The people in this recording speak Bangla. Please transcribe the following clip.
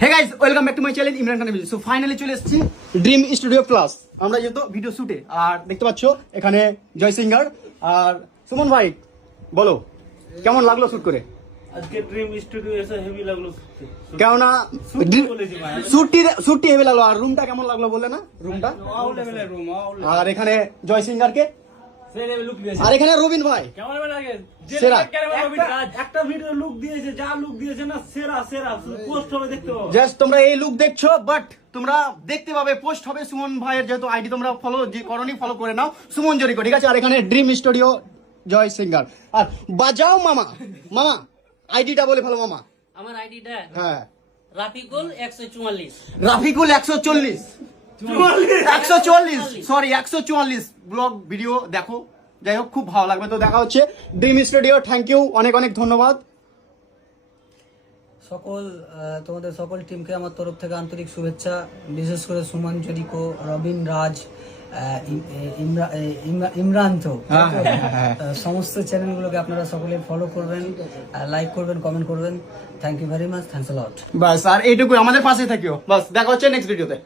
Hey guys, welcome back to my channel Imran Khan video. So finally চলে এসেছি ড্রিম স্টুডিও প্লাস। আমরা যেহেতু ভিডিও শুটে, আর দেখতে পাচ্ছ এখানে জয় সিঙ্গার আর সুমন ভাই। বলো কেমন লাগলো শুট করে? আজকে ড্রিম স্টুডিও এসে হেভি লাগলো কেননা শুটটি হেভি লাগলো। আর রুমটা কেমন লাগলো বললে না? রুমটা অল লেভেলের রুম আর এখানে জয় সিঙ্গারকে আর এখানে রবিন ভাই ক্যামেরাম্যান আগে যে সেরা। ক্যামেরাম্যান রবিন রাজ একটা ভিডিও লুক দিয়েছে, যা লুক দিয়েছে না সেরা সেরা পোস্ট হবে দেখতে পাবো। জাস্ট তোমরা এই লুক দেখছো, বাট তোমরা দেখতে পাবে পোস্ট হবে সুমন ভাইয়ের, যেহেতু আইডি তোমরা ফলো যে করনি ফলো করে নাও সুমন জরিকো, ঠিক আছে? আর এখানে ড্রিম স্টুডিও জয় সিঙ্গার। আর বাজাও মামা, মামা আইডিটা বলে ভালো মামা। আমার আইডিটা হ্যাঁ, Rafiqul 144। Rafiqul 140 sorry 144 blog video দেখো। যাই হোক, খুব ভালো লাগবে। তো দেখা হচ্ছে ড্রিম স্টুডিও। থ্যাংক ইউ, অনেক অনেক ধন্যবাদ। তোমাদের সকল টিমকে আমার তরফ থেকে আন্তরিক শুভেচ্ছা। বিশেষ করে সুমন জরিকো, রবিন রাজ, ইমরান তো সমস্ত চ্যানেলগুলোকে আপনারা সকলে ফলো করবেন, লাইক করবেন, কমেন্ট করবেন। Thank you very much, thanks a lot. বাস, আর এইটুকু আমাদের পাশে থাকিও। বাস, দেখা হচ্ছে নেক্সট ভিডিওতে।